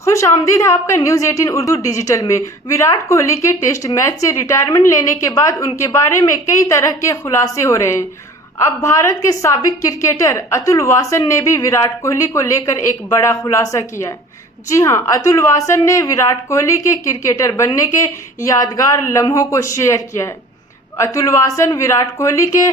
खुश आमदीद है आपका न्यूज 18 उर्दू डिजिटल में। विराट कोहली के टेस्ट मैच से रिटायरमेंट लेने के बाद उनके बारे में कई तरह के खुलासे हो रहे हैं। अब भारत के साबिक क्रिकेटर अतुल वासन ने भी विराट कोहली को लेकर एक बड़ा खुलासा किया है। जी हां, अतुल वासन ने विराट कोहली के क्रिकेटर बनने के यादगार लम्हों को शेयर किया है। अतुल वासन विराट कोहली के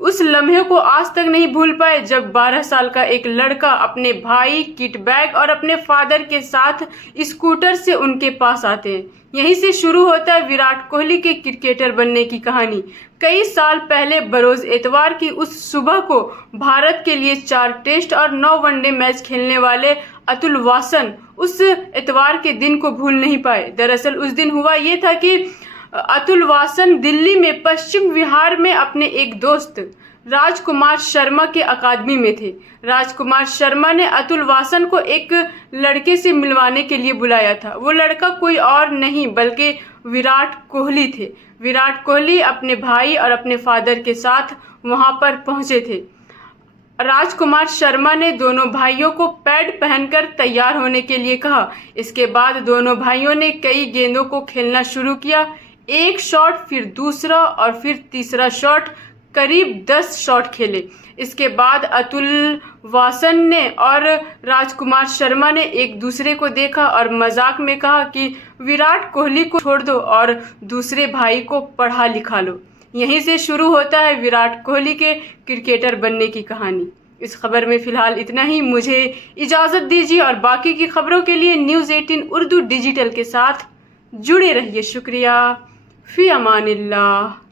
उस लम्हे को आज तक नहीं भूल पाए जब 12 साल का एक लड़का अपने भाई, किट बैग और अपने फादर के साथ स्कूटर से उनके पास आते हैं। यहीं से शुरू होता है विराट कोहली के क्रिकेटर बनने की कहानी। कई साल पहले बरोज एतवार की उस सुबह को भारत के लिए 4 टेस्ट और 9 वनडे मैच खेलने वाले अतुल वासन उस एतवार के दिन को भूल नहीं पाए। दरअसल उस दिन हुआ ये था कि अतुल वासन दिल्ली में पश्चिम विहार में अपने एक दोस्त राजकुमार शर्मा के अकादमी में थे। राजकुमार शर्मा ने अतुल वासन को एक लड़के से मिलवाने के लिए बुलाया था। वो लड़का कोई और नहीं बल्कि विराट कोहली थे। विराट कोहली अपने भाई और अपने फादर के साथ वहां पर पहुंचे थे। राजकुमार शर्मा ने दोनों भाइयों को पैड पहनकर तैयार होने के लिए कहा। इसके बाद दोनों भाइयों ने कई गेंदों को खेलना शुरू किया। एक शॉट, फिर दूसरा और फिर तीसरा शॉट, करीब 10 शॉट खेले। इसके बाद अतुल वासन ने और राजकुमार शर्मा ने एक दूसरे को देखा और मजाक में कहा कि विराट कोहली को छोड़ दो और दूसरे भाई को पढ़ा लिखा लो। यहीं से शुरू होता है विराट कोहली के क्रिकेटर बनने की कहानी। इस खबर में फिलहाल इतना ही। मुझे इजाजत दीजिए और बाकी की खबरों के लिए न्यूज 18 उर्दू डिजिटल के साथ जुड़े रहिए। शुक्रिया। फी अमानिल्लाह।